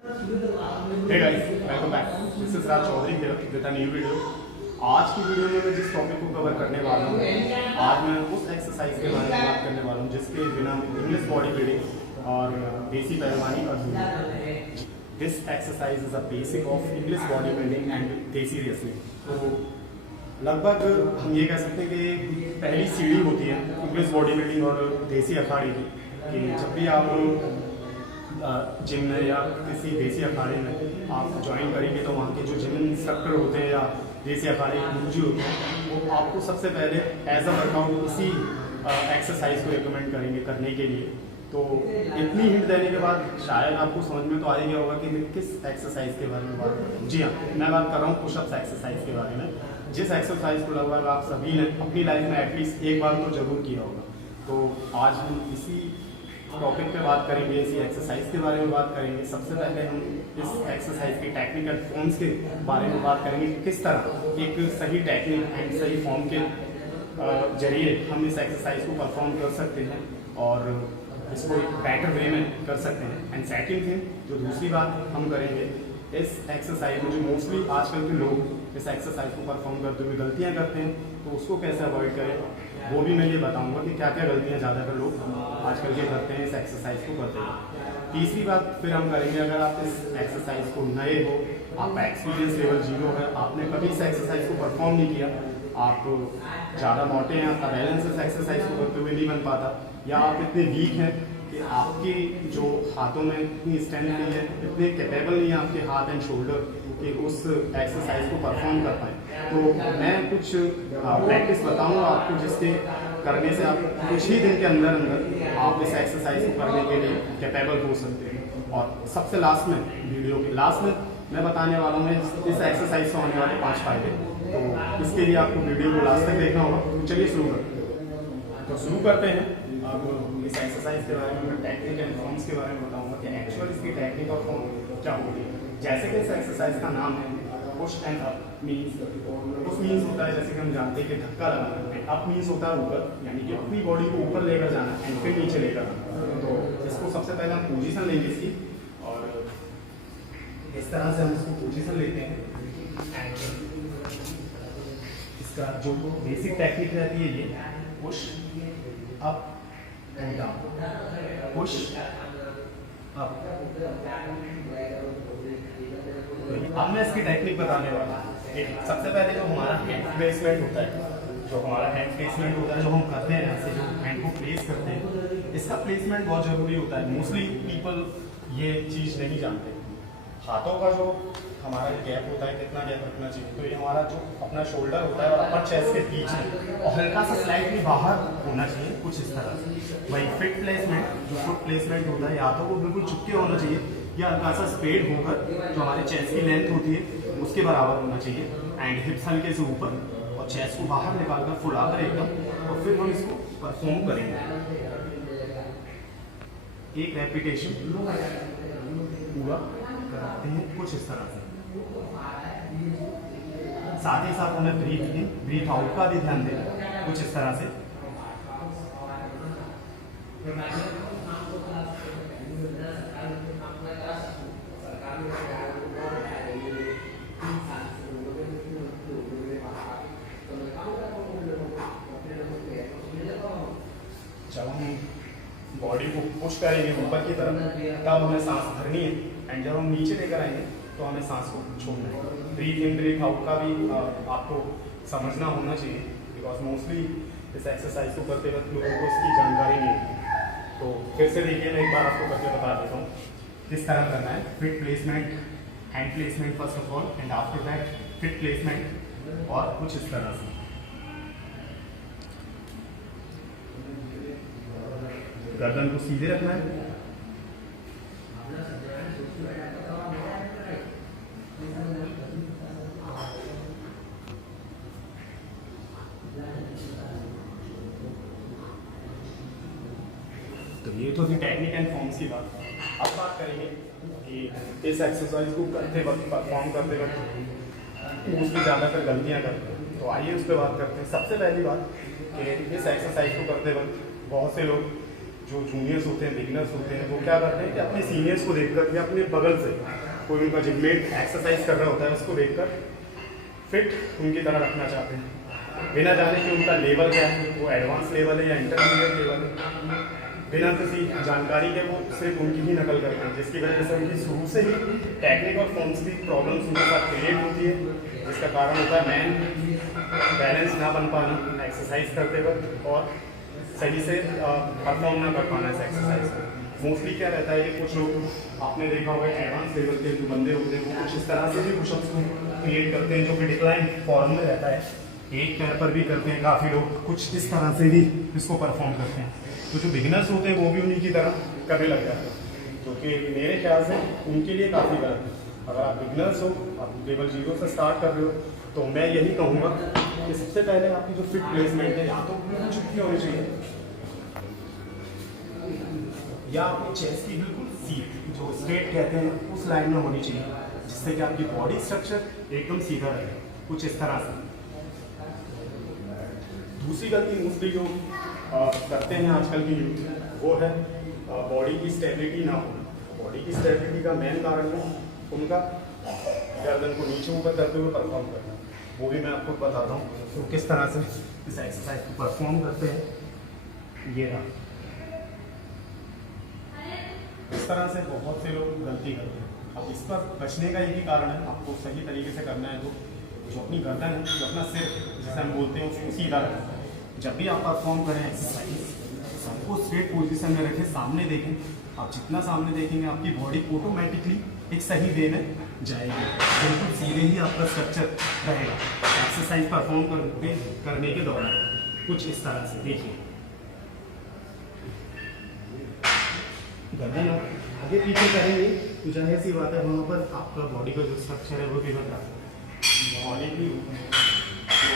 Hey guys, welcome back. This is Raj Chaudhary here with a new video. आज की video में मैं जिस टॉपिक को कवर करने वाला हूँ, आज मैं उस एक्सरसाइज के बारे में बात करने वाला हूँ जिसके बिना इंग्लिश बॉडी बिल्डिंग और देसी पहलवानी अधूरी है। This exercise is a basic of English body building and देसी रेसलिंग। तो लगभग हम ये कह सकते हैं कि पहली सीढ़ी होती है इंग्लिश बॉडी बिल्डिंग और देसी अखाड़े की, कि जब भी आप जिम में या किसी देसी अखाड़े में आप ज्वाइन करेंगे तो वहाँ के जो जिम इंस्ट्रक्टर होते हैं या देसी अखाड़े के गुरुजी होते हैं वो आपको सबसे पहले एज अ वर्कआउट इसी एक्सरसाइज को रिकमेंड करेंगे करने के लिए। तो इतनी हिंट देने के बाद शायद आपको समझ में तो आ गया होगा कि मैं किस एक्सरसाइज के बारे में बात कर रहा हूँ। जी हाँ, मैं बात कर रहा हूँ पुशअप्स एक्सरसाइज के बारे में, जिस एक्सरसाइज को लगभग आप सभी ने अपनी लाइफ में एटलीस्ट एक बार तो जरूर किया होगा। तो आज हम इसी टॉपिक पे बात करेंगे, इसी एक्सरसाइज के बारे में बात करेंगे। सबसे पहले हम इस एक्सरसाइज की टेक्निकल फॉर्म्स के बारे में बात करेंगे, किस तरह एक सही टेक्निक एंड सही फॉर्म के जरिए हम इस एक्सरसाइज को परफॉर्म कर सकते हैं और इसको एक बेटर वे में कर सकते हैं। एंड सेकंड थिंग, जो दूसरी बात हम करेंगे, इस एक्सरसाइज में जो मोस्टली आजकल के लोग इस एक्सरसाइज को परफॉर्म करते हुए गलतियाँ करते हैं तो उसको कैसे अवॉइड करें, वो भी मैं ये बताऊंगा कि क्या क्या गलतियाँ ज़्यादातर लोग आजकल के करते हैं इस एक्सरसाइज को करते हैं। तीसरी बात फिर हम करेंगे, अगर आप इस एक्सरसाइज को नए हो, आपका एक्सपीरियंस लेवल 0 है, आपने कभी इस एक्सरसाइज को परफॉर्म नहीं किया, आप ज़्यादा मोटे हैं, आपका बैलेंस इस एक्सरसाइज को करते हुए नहीं बन पाता, या आप इतने वीक हैं कि आपकी जो हाथों में इतनी स्ट्रेंथ नहीं है, इतने कैपेबल नहीं है आपके हाथ एंड शोल्डर कि उस एक्सरसाइज को परफॉर्म कर पाएँ, तो मैं कुछ प्रैक्टिस बताऊंगा आपको जिसके करने से आप कुछ ही दिन के अंदर अंदर आप इस एक्सरसाइज को करने के लिए कैपेबल हो सकते हैं। और सबसे लास्ट में, वीडियो के लास्ट में मैं बताने वाला हूँ इस एक्सरसाइज से होने वाले 5 फायदे। तो इसके लिए आपको वीडियो को लास्ट तक देखना होगा। तो चलिए शुरू करते हैं। तो शुरू करते हैं। अब इस एक्सरसाइज के बारे में मैं टेक्निक एंड फॉर्म्स के बारे में बताऊंगा कि एक्चुअल इसकी टेक्निक और फॉर्म क्या होगी। जैसे कि इस एक्सरसाइज का नाम है push and up, means push means होता है जैसे कि हम जानते हैं कि धक्का लगाना है, अप मीन्स होता है ऊपर, यानी कि अपनी बॉडी को ऊपर लेकर जाना एंड फिर नीचे लेकर आना। तो इसको सबसे पहले हम पोजीशन लेंगे इसकी, और इस तरह से हम इसको पोजीशन लेते हैं एंड इसका जो बेसिक टेक्निक रहती है ये push up and down, push up. अब मैं इसकी टेक्निक बताने वाला हूँ। सबसे पहले जो हमारा हैंड प्लेसमेंट होता है, जो हम करते हैं ऐसे जो हैंड को प्लेस करते हैं, इसका प्लेसमेंट बहुत ज़रूरी होता है। मोस्टली पीपल ये चीज़ नहीं जानते। हाथों का जो हमारा गैप होता है, कितना गैप रखना चाहिए, तो ये हमारा जो अपना शोल्डर होता है और अपर चेस्ट के बीच में और हल्का सा स्लाइटली बाहर होना चाहिए, कुछ इस तरह से। वही फिट प्लेसमेंट, जो फुट प्लेसमेंट होता है, हाथों को बिल्कुल चुपके होना चाहिए या हल्का सा स्प्रेड होकर जो हमारे चेस्ट की लेंथ होती है उसके बराबर होना चाहिए, एंड हिप्स हल्के से ऊपर और चेस्ट को बाहर निकालकर फुलाकर एकदम, और फिर हम इसको परफॉर्म करेंगे। एक रेपिटेशन पूरा करते हैं कुछ इस तरह से। साथ ही साथ हमें ब्रीथ इन ब्रीथ आउट का भी ध्यान देना कुछ इस तरह से। जब हम बॉडी को पुश करेंगे ऊपर की तरफ तब हमें सांस भरनी है, एंड जब हम नीचे लेकर आएंगे तो हमें सांस को छोड़ना है। ब्रीथ इन ब्रीथ आउट का भी आपको समझना होना चाहिए, बिकॉज मोस्टली इस एक्सरसाइज को करते वक्त लोगों को इसकी जानकारी नहीं होती। तो फिर से देखिए, मैं एक बार आपको करके बता देता हूँ किस तरह करना है। Fit placement, hand placement first of all, and after that fit placement, और कुछ इस तरह से। गर्दन को सीधे रखना है, तो ये तो थी टेक्निक एंड फॉर्म्स की बात। अब बात करेंगे कि इस एक्सरसाइज को करते वक्त, परफॉर्म करते वक्त उसकी ज़्यादातर गलतियाँ करते हैं। तो आइए उस पर बात करते हैं। सबसे पहली बात कि इस एक्सरसाइज को करते वक्त बहुत से लोग जो जूनियर्स होते हैं, बिगिनर्स होते हैं, वो क्या करते हैं कि अपने सीनियर्स को देखकर या अपने बगल से कोई उनका जिममेट एक्सरसाइज कर रहा होता है, उसको देखकर फिट उनकी तरह रखना चाहते हैं, बिना जाने कि उनका लेवल क्या है, वो एडवांस लेवल है या इंटरमीडिएट लेवल है। बिना किसी जानकारी के वो सिर्फ उनकी ही नकल करते हैं, जिसकी वजह से उनकी शुरू से ही टेक्निक और फॉर्म्स की प्रॉब्लम्स उनके साथ क्रिएट होती है, जिसका कारण होता है मैन बैलेंस ना बन पाना एक्सरसाइज करते वक्त और सही से परफॉर्म ना कर पाना इस एक्सरसाइज में। मोस्टली क्या रहता है कि कुछ लोग आपने देखा होगा एडवांस लेवल के जो बंदे होते हैं वो कुछ इस तरह से भी पुशअप्स को क्रिएट करते हैं जो कि डिक्लाइन फॉर्म में रहता है, एक पैर पर भी करते हैं काफ़ी लोग, कुछ इस तरह से भी इसको परफॉर्म करते हैं। तो जो बिगिनर्स होते हैं वो भी उन्हीं की तरह करने लग जाते हैं, जो कि मेरे ख्याल से उनके लिए काफ़ी गलत है। अगर आप बिगिनर्स हो, आप लेवल 0 से स्टार्ट कर रहे हो, तो मैं यही कहूँगा कि सबसे पहले आपकी जो फिट प्लेसमेंट है, या तो चुटकी होनी चाहिए या आपकी चेस्ट की बिल्कुल सीट, जो स्ट्रेट कहते हैं, उस लाइन में होनी चाहिए, जिससे कि आपकी बॉडी स्ट्रक्चर एकदम सीधा रहे, कुछ इस तरह से। दूसरी गलती मोस्टली जो करते हैं आजकल की यूथ, वो है बॉडी की स्टेबिलिटी ना होना। बॉडी की स्टेबिलिटी का मेन कारण है उनका गर्दन को नीचे ऊपर करते हुए परफॉर्म करना। वो भी मैं आपको बताता हूँ तो किस तरह से इस एक्सरसाइज को परफॉर्म करते हैं। ये रहा, इस तरह से बहुत से लोग गलती करते हैं। अब इस पर बचने का एक ही कारण है, आपको सही तरीके से करना है तो जो अपनी गर्दन है, जो अपना सिर जैसे हम बोलते हैं, उसको सीधा रखें। जब भी आप परफॉर्म करें एक्सरसाइज, सबको स्ट्रेट पोजीशन में रखें, सामने देखें। आप जितना सामने देखेंगे आपकी बॉडी ऑटोमेटिकली एक सही वे में जाएगी, बिल्कुल सीधे ही आपका स्ट्रक्चर रहेगा एक्सरसाइज परफॉर्म करने के दौरान। कुछ इस तरह से देखिए, गर्दन आगे पीछे करेंगे तो जाहिर सी बात है वहाँ पर आपका बॉडी का जो स्ट्रक्चर है वो भी बदला, बॉडी की जो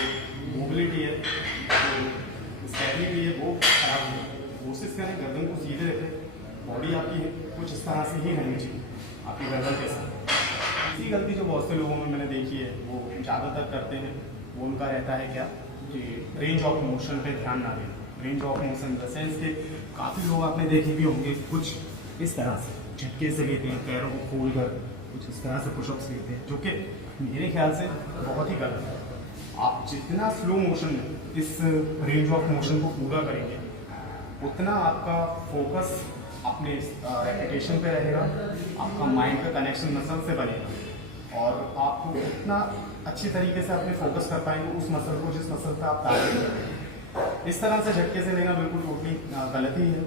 मोबिलिटी है, जो स्टेबिलिटी है वो खराब है। कोशिश करें गर्दन को सीधे रखें, बॉडी आपकी कुछ इस तरह से ही रहनी चाहिए आपकी गर्दन के साथ। इसी गलती जो बहुत से लोगों में मैंने देखी है वो ज़्यादातर करते हैं, वो उनका रहता है क्या कि रेंज ऑफ मोशन पे ध्यान ना दें। Range of motion in the sense के काफ़ी लोग आपने देखे भी होंगे कुछ इस तरह से झटके से लेते हैं, पैरों को खोल कर कुछ इस तरह से पुशअप्स लेते हैं, जो कि मेरे ख्याल से बहुत ही गलत है। आप जितना स्लो मोशन में इस रेंज ऑफ मोशन को पूरा करेंगे, उतना आपका फोकस अपने रेपिटेशन पे रहेगा, आपका माइंड का कनेक्शन मसल से बनेगा और आपको इतना अच्छी तरीके से अपने फोकस कर पाएंगे उस मसल को जिस मसल पे आप टारगेट कर रहे हैं। इस तरह से झटके से लेना बिल्कुल टोटली गलत ही है।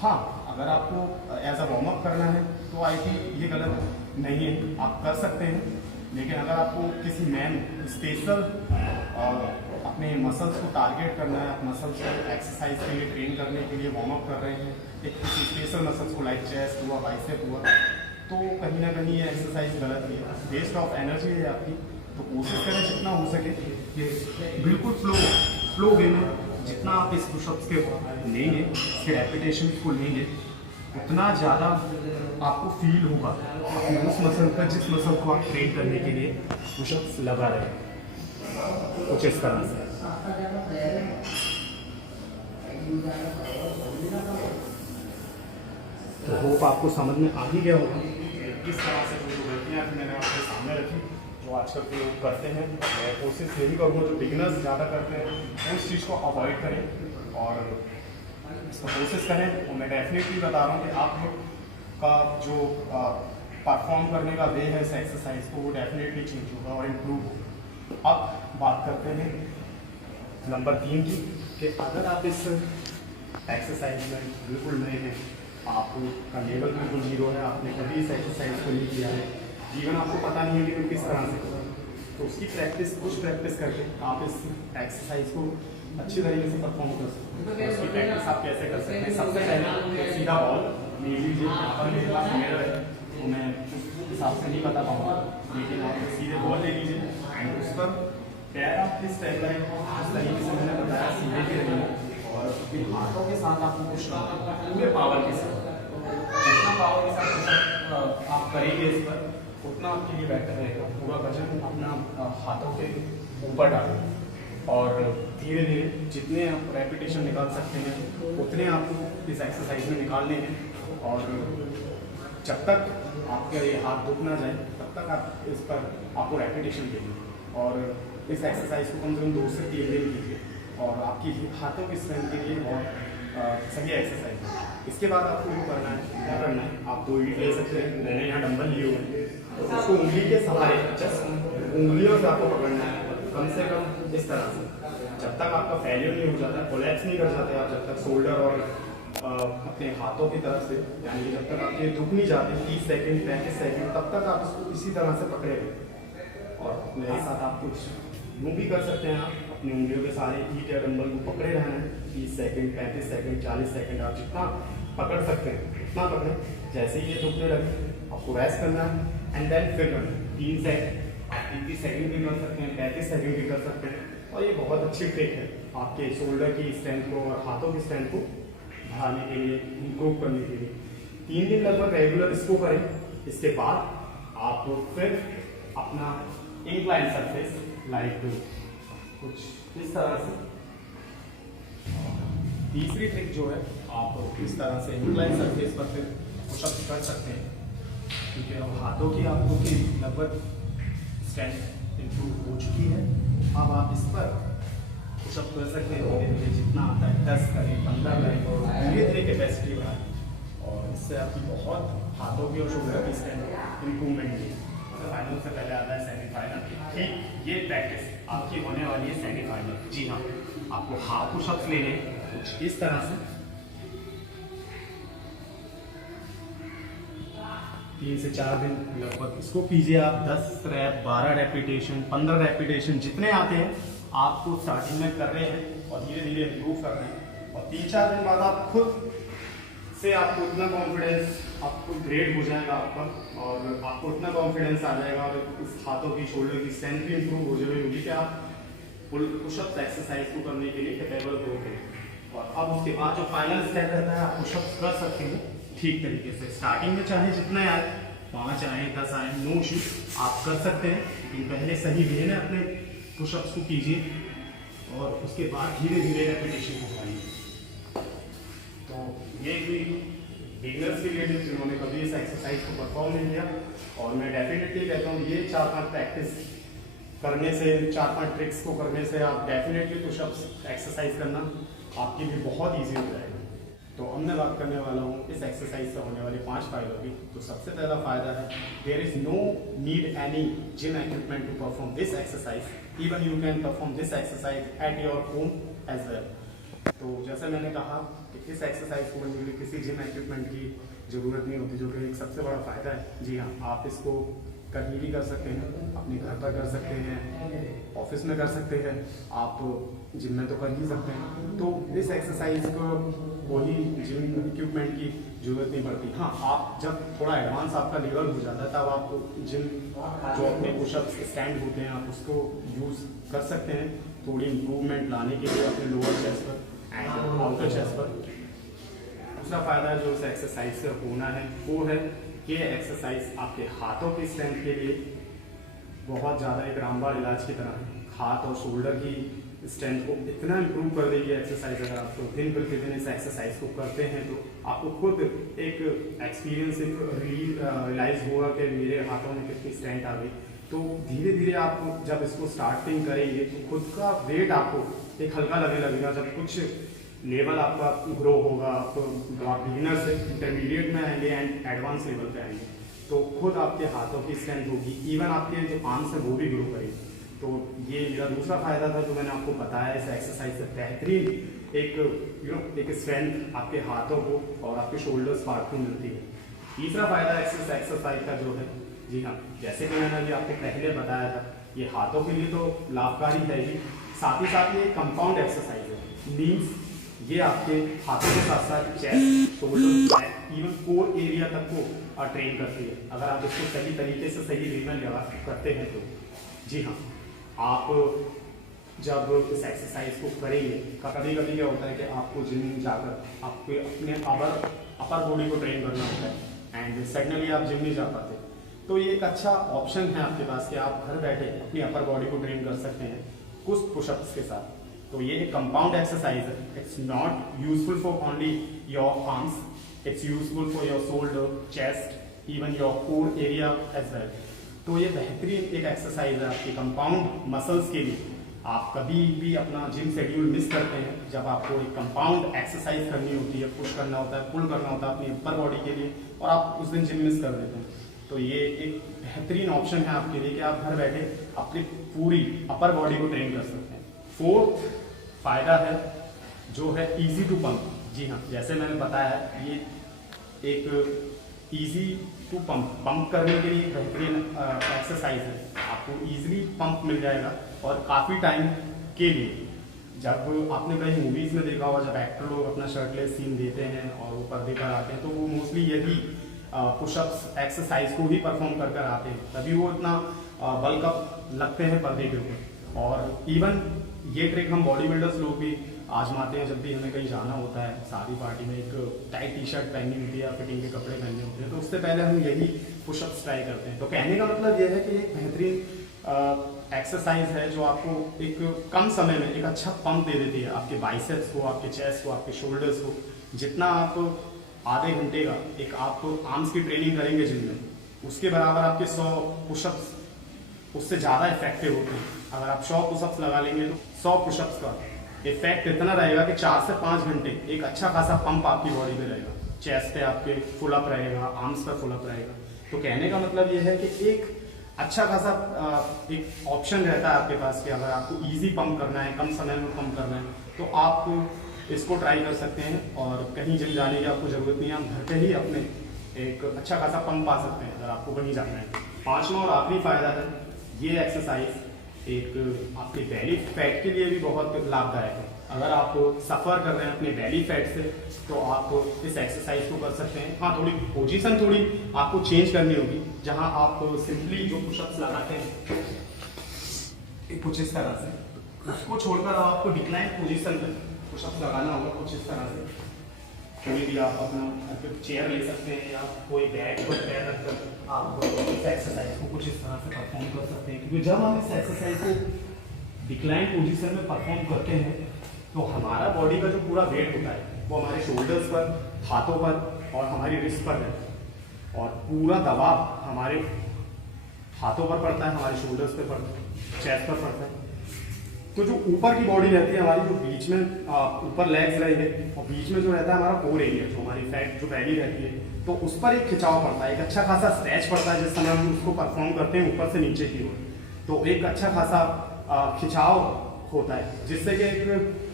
हाँ, अगर आपको एज अ वार्म अप करना है तो आई थिंक ये गलत नहीं है, आप कर सकते हैं। लेकिन अगर आपको किसी मैन स्पेशल अपने मसल्स को टारगेट करना है, आप मसल्स को एक्सरसाइज के लिए ट्रेन करने के लिए वार्म अप कर रहे हैं, एक किसी स्पेशल मसल्स को लाइक चेस्ट हुआ, बाइसेप हुआ, तो कहीं ना कहीं ये एक्सरसाइज गलत है, वेस्ट ऑफ एनर्जी है आपकी। तो कोशिश करें जितना हो सके कि बिल्कुल फ्लो वे में जितना आप इस पुशअप्स के लेंगे, इसके रेपिटेशन को लेंगे, उतना ज़्यादा आपको फील होगा उस मसल पर जिस मसल को आप ट्रेन करने के लिए पुशअप्स लगा रहे हैं, कुछ इस तरह से। तो होप आपको समझ में आ ही गया होगा किस तरह से जो गलतियाँ थी मैंने आपके सामने रखी, जो आजकल के लोग करते हैं। मैं कोशिश यही करूँगा जो बिगिनर्स ज़्यादा करते हैं उस चीज़ को अवॉइड करें और इसको कोशिश करें। और मैं डेफिनेटली बता रहा हूँ कि आप लोग का जो परफॉर्म करने का वे है इस एक्सरसाइज को, वो डेफिनेटली चेंज होगा और इम्प्रूव होगा। अब बात करते हैं नंबर 3 की, कि अगर आप इस एक्सरसाइज में बिल्कुल नए हैं, आपका लेवल बिल्कुल 0 है, आपने कभी इस एक्सरसाइज को नहीं किया है, इवन आपको पता नहीं है कि वो किस तरह से, तो उसकी प्रैक्टिस, कुछ प्रैक्टिस करके आप इस एक्सरसाइज को अच्छी तरीके से परफॉर्म कर सकते हैं। उसकी प्रैक्टिस आप कैसे कर सकते हैं? सबसे पहले एक सीधा बॉल ले लीजिए, यहाँ पर मेरे पास मिरर है तो मैं उस हिसाब से नहीं बता पाऊँगा, लेकिन आप सीधे बॉल ले लीजिए एंड उस पर पैर आप किस टाइप का इस तरीके से मैंने बताया सीधे भी रहेंगे और फिर हाथों के साथ आपको पुश करना है पूरे पावर के साथ। जितना पावर के साथ आप करेंगे इस पर, उतना आपके लिए बेटर रहेगा। पूरा वजन अपना हाथों के ऊपर डालें और धीरे धीरे जितने आप रेपिटेशन निकाल सकते हैं उतने आप इस एक्सरसाइज में निकालने हैं। और जब तक आपके ये हाथ दुख ना जाए तब तक आप इस पर आपको रेपिटेशन देंगे। और इस एक्सरसाइज को कम से कम 2 से 3 दिन कीजिए और आपकी हाथों की स्ट्रेंथ के लिए बहुत सही एक्सरसाइज है। इसके बाद आपको जो करना है क्या करना है, आप 2 ईंट ले सकते हैं। मैंने यहाँ डंबल लिए हुए हैं, उसको उंगली के सहारे जस्ट उंगलियों से आपको पकड़ना है कम से कम इस तरह से, जब तक आपका फेलियर नहीं हो जाता, कोलैप्स नहीं कर जाते आप, जब तक शोल्डर और अपने हाथों की तरफ से, यानी कि जब तक आपके दुख नहीं जाते 30 सेकंड 35 सेकंड, तब तक आप इसको इसी तरह से पकड़े हुए। और मेरे साथ आप कुछ यूँ भी कर सकते हैं, आप अपनी उंगलियों के सारे ईंट या डंबल को पकड़े रहना है 30 सेकंड 35 सेकंड 40 सेकंड, आप जितना पकड़ सकते हैं उतना पकड़ें। जैसे ही ये दुखने लगे आपको रेस्ट करना है एंड देन फिर करना है 3 सेकंड, आप 30 सेकंड भी कर सकते हैं 35 सेकंड भी कर सकते हैं। और ये बहुत अच्छी ट्रिक है आपके शोल्डर की स्ट्रेंथ को और हाथों की स्ट्रेंथ को बढ़ाने के लिए, इम्प्रूव करने के लिए। 3 दिन लगभग रेगुलर इसको करें। इसके बाद आप फिर अपना इंक्लाइन सरफेस लाइक कुछ इस तरह से, तीसरी ट्रिक जो है आप इस तरह से इंक्लाइन सरफेस पर फिर पुशअप कर सकते हैं। ठीक है, अब हाथों की आपको की लगभग स्ट्रेंथ इम्प्रूव हो चुकी है। अब आप इस पर पुशअप कर सकते हैं धीरे धीरे, जितना आता है 10 करें 15 करें और धीरे धीरे कैपेसिटी बढ़ाएं। और इससे आपकी बहुत हाथों की और शोल्डर की स्ट्रेंथ इम्प्रूवमेंट है। फाइनल से पहले आता है सेमीफाइनल। ठीक, ये प्रैक्टिस आपकी होने वाली है सेमीफाइनल। जी हाँ, आपको हाफ पुशअप्स लेने कुछ इस तरह से 3 से 4 दिन लगभग इसको कीजिए आप। 10 रैप 12 रेपिटेशन 15 रेपिटेशन जितने आते हैं आपको स्टार्टिंग में कर रहे हैं और धीरे धीरे इम्प्रूव कर रहे हैं। और 3-4 दिन बाद आप खुद से आपको इतना कॉन्फिडेंस आपको ग्रेड हो जाएगा आपका, और आपको इतना कॉन्फिडेंस आ जाएगा और इस हाथों की शोल्डर की स्ट्रेंथ भी इम्प्रूव हो जाएगी कि आप फुल पुशअप्स एक्सरसाइज को करने के लिए कैपेबल हो गए। और अब उसके बाद जो फाइनल स्टेप रहता है, आप पुशअप्स कर सकते हैं ठीक तरीके से। स्टार्टिंग में चाहे जितने आए 5 आए 10 आए नो इशू, आप कर सकते हैं, लेकिन पहले सही वे में अपने पुशअप्स को कीजिए और उसके बाद धीरे धीरे रेपिटेशन को बढ़ाइए। तो ये भी बिगिनर्स के लिए जिन्होंने कभी इस एक्सरसाइज को परफॉर्म नहीं किया, और मैं डेफिनेटली कहता हूँ ये 4-5 प्रैक्टिस करने से, 4-5 ट्रिक्स को करने से आप डेफिनेटली पुशअप्स एक्सरसाइज करना आपके लिए बहुत ईजी हो जाएगा। तो अब मैं बात करने वाला हूँ इस एक्सरसाइज से होने वाले 5 फायदों की। तो सबसे पहला फायदा है, there is no need any gym equipment to perform this exercise, even you can perform this exercise at your home as well. तो जैसे मैंने कहा कि इस एक्सरसाइज को करने के लिए किसी जिम इक्विपमेंट की ज़रूरत नहीं होती, जो कि एक सबसे बड़ा फ़ायदा है। जी हाँ, आप इसको कहीं भी कर सकते हैं, अपने घर पर कर सकते हैं, ऑफिस में कर सकते हैं, आप जिम में तो कर ही सकते हैं। तो इस एक्सरसाइज को कोई जिम इक्विपमेंट की ज़रूरत नहीं पड़ती। हाँ, आप जब थोड़ा एडवांस आपका लेवल हो जाता है तब आप जिम जो अपने पुशअप्स स्टैंड होते हैं आप उसको यूज़ कर सकते हैं थोड़ी इम्प्रूवमेंट लाने के लिए अपने लोअर चेस्ट पर एंड आउटर चेस्ट पर। दूसरा फायदा जो इस एक्सरसाइज से होना है वो है कि एक्सरसाइज आपके हाथों की स्ट्रेंथ के लिए बहुत ज़्यादा एक रामबाण इलाज की तरह है। हाथ और शोल्डर की स्ट्रेंथ को इतना इम्प्रूव कर देगी एक्सरसाइज। अगर आप दिन प्रतिदिन इस एक्सरसाइज को करते हैं तो आपको खुद एक एक्सपीरियंस रियलाइज होगा कि मेरे हाथों में कितनी स्ट्रेंथ आ गई। तो धीरे धीरे आप जब इसको स्टार्टिंग करेंगे तो खुद का वेट आपको एक हल्का लगेगा। जब कुछ लेवल आपका ग्रो होगा तो आप बिगिनर से इंटरमीडिएट में आएंगे एंड एडवांस लेवल पे आएंगे तो खुद आपके हाथों की स्ट्रेंथ होगी, इवन आपके जो आर्म्स है वो भी ग्रो करेंगे। तो ये मेरा दूसरा फायदा था जो मैंने आपको बताया इस एक्सरसाइज से बेहतरीन एक स्ट्रेंथ आपके हाथों को और आपके शोल्डर्स पार्ट को मिलती है। तीसरा फायदा एक्सरसाइज का जो है, जी हाँ, जैसे कि मैंने अभी आपको पहले बताया था, ये हाथों के लिए तो लाभकारी है ही, साथ ही साथ ये कंपाउंड एक्सरसाइज है। मीन्स ये आपके हाथों के साथ साथ chest, shoulder, back, even core area तक को ट्रेन करती है अगर आप इसको सही तरीके से सही वे में लगा करते हैं तो। जी हाँ, आप जब इस एक्सरसाइज को करेंगे, कभी कभी क्या होता है कि आपको जिम जाकर आपको अपने अपर बॉडी को ट्रेन करना होता है एंड सडनली आप जिम नहीं जा पाते, तो ये एक अच्छा ऑप्शन है आपके पास कि आप घर बैठे अपनी अपर बॉडी को ट्रेन कर सकते हैं। कुछ पुशअप्स के साथ। तो ये एक कंपाउंड एक्सरसाइज है, it's not useful for only your arms, it's useful for your shoulder, chest, even your core area as well. तो ये बेहतरीन एक एक्सरसाइज है आपकी कंपाउंड मसल्स के लिए। आप कभी भी अपना जिम शेड्यूल मिस करते हैं, जब आपको एक कंपाउंड एक्सरसाइज करनी होती है, पुश करना होता है, पुल करना होता है अपनी अपर बॉडी के लिए, और आप उस दिन जिम मिस कर देते हैं, तो ये एक बेहतरीन ऑप्शन है आपके लिए कि आप घर बैठे अपनी पूरी अपर बॉडी को ट्रेन कर सकते हैं। फोर्थ फायदा है जो है इजी टू पंप। जी हाँ, जैसे मैंने बताया, ये एक इजी टू पंप करने के लिए बेहतरीन एक्सरसाइज है। आपको इजीली पंप मिल जाएगा और काफ़ी टाइम के लिए। जब आपने कहीं मूवीज़ में देखा होगा, जब एक्टर लोग अपना शर्टलेस सीन देते हैं और वो पर्दे पर आते हैं, तो वो मोस्टली यही पुशअप्स एक्सरसाइज को ही परफॉर्म कर कर आते हैं, तभी वो इतना बल्क अप लगते हैं पर्दे के ऊपर। और इवन ये ट्रिक हम बॉडी बिल्डर्स लोग भी आजमाते हैं जब भी हमें कहीं जाना होता है, शादी पार्टी में एक टाइट टी शर्ट पहननी होती है या फिटिंग के कपड़े पहनने होते हैं, तो उससे पहले हम यही पुशअप्स ट्राई करते हैं। तो कहने का मतलब ये है कि एक बेहतरीन एक्सरसाइज है जो आपको एक कम समय में एक अच्छा पंप दे देती है आपके बाइसेप्स को, आपके चेस्ट को, आपके शोल्डर्स को। जितना आप आधे घंटे का एक आप आर्म्स की ट्रेनिंग करेंगे जिम में, उसके बराबर आपके 100 पुशअप्स उससे ज़्यादा इफेक्टिव होते हैं। अगर आप 100 पुशअप्स लगा लेंगे तो 100 पुशअप्स का इफेक्ट इतना रहेगा कि 4 से 5 घंटे एक अच्छा खासा पंप आपकी बॉडी में रहेगा। चेस्ट पे आपके फुल अप रहेगा, आर्म्स पर फुल अप रहेगा। तो कहने का मतलब ये है कि एक अच्छा खासा एक ऑप्शन रहता है आपके पास कि अगर आपको इजी पंप करना है, कम समय में पंप करना है, तो आप इसको ट्राई कर सकते हैं और कहीं जिम जाने की आपको ज़रूरत नहीं है। आप घर पे ही अपने एक अच्छा खासा पंप पा सकते हैं अगर आपको कहीं जाना है। पांचवा और आखिरी फायदा है, ये एक्सरसाइज एक आपके बेली फैट के लिए भी बहुत लाभदायक है। अगर आप सफ़र कर रहे हैं अपने बेली फैट से, तो आप इस एक्सरसाइज को कर सकते हैं। हाँ, थोड़ी पोजीशन थोड़ी आपको चेंज करनी होगी, जहां आप सिंपली जो पुशअप्स लगाते हैं कुछ इस तरह से, उसको छोड़कर आपको डिक्लाइन पोजीशन में पुशअप्स लगाना होगा कुछ इस तरह से। कोई भी आप अपना चेयर ले सकते हैं या कोई बैग पर पैर रखकर आप इस एक्सरसाइज को कुछ इस तरह से परफॉर्म कर सकते हैं। क्योंकि जब हम इस एक्सरसाइज को डिक्लाइन पोजीशन में परफॉर्म करते हैं, तो हमारा बॉडी का जो पूरा वेट होता है वो हमारे शोल्डर्स पर, हाथों पर और हमारी रिस्ट पर रहता है, और पूरा दबाव हमारे हाथों पर पड़ता है, हमारे शोल्डर्स पर पड़ता है, चेस्ट पर पड़ता है। तो जो ऊपर की बॉडी रहती है हमारी, जो बीच में ऊपर लेग्स रहेंगे और बीच में जो रहता है हमारा कोर एरिया, जो हमारी फैट जो बैली रहती है, तो उस पर एक खिंचाव पड़ता है, एक अच्छा खासा स्ट्रेच पड़ता है जिस समय हम उसको परफॉर्म करते हैं ऊपर से नीचे की ओर। तो एक अच्छा खासा खिंचाव होता है, जिससे कि एक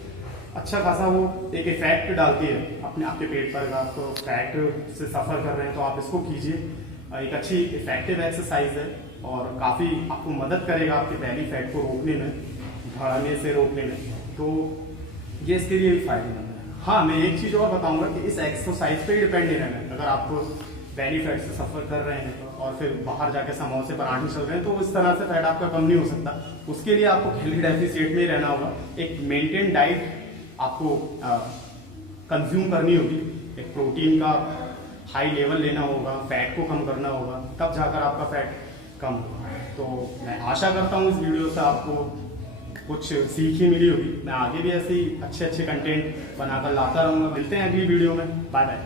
अच्छा खासा वो एक इफेक्ट डालती है अपने आपके पेट पर। अगर आप फैट से सफ़र कर रहे हैं तो आप इसको कीजिए। एक अच्छी इफेक्टिव एक्सरसाइज है और काफ़ी आपको मदद करेगा आपके बेली फैट को रोकने में, बढ़ने से रोकने में। तो ये इसके लिए भी फायदेमंद है। हाँ, मैं एक चीज़ और बताऊंगा कि इस एक्सरसाइज पे ही डिपेंड नहीं रहना है। अगर आप बेली फैट से सफ़र कर रहे हैं और फिर बाहर जाके समोसे पराठे चल रहे हैं, तो इस तरह से फैट आपका कम नहीं हो सकता। उसके लिए आपको कैलोरी डेफिसिट में ही रहना होगा। एक मेंटेन डाइट आपको कंज्यूम करनी होगी, एक प्रोटीन का हाई लेवल लेना होगा, फैट को कम करना होगा, तब जाकर आपका फैट कम होगा। तो मैं आशा करता हूँ इस वीडियो से आपको कुछ सीख ही मिली होगी। मैं आगे भी ऐसे ही अच्छे कंटेंट बनाकर लाता रहूँगा। मिलते हैं अगली वीडियो में। Bye bye.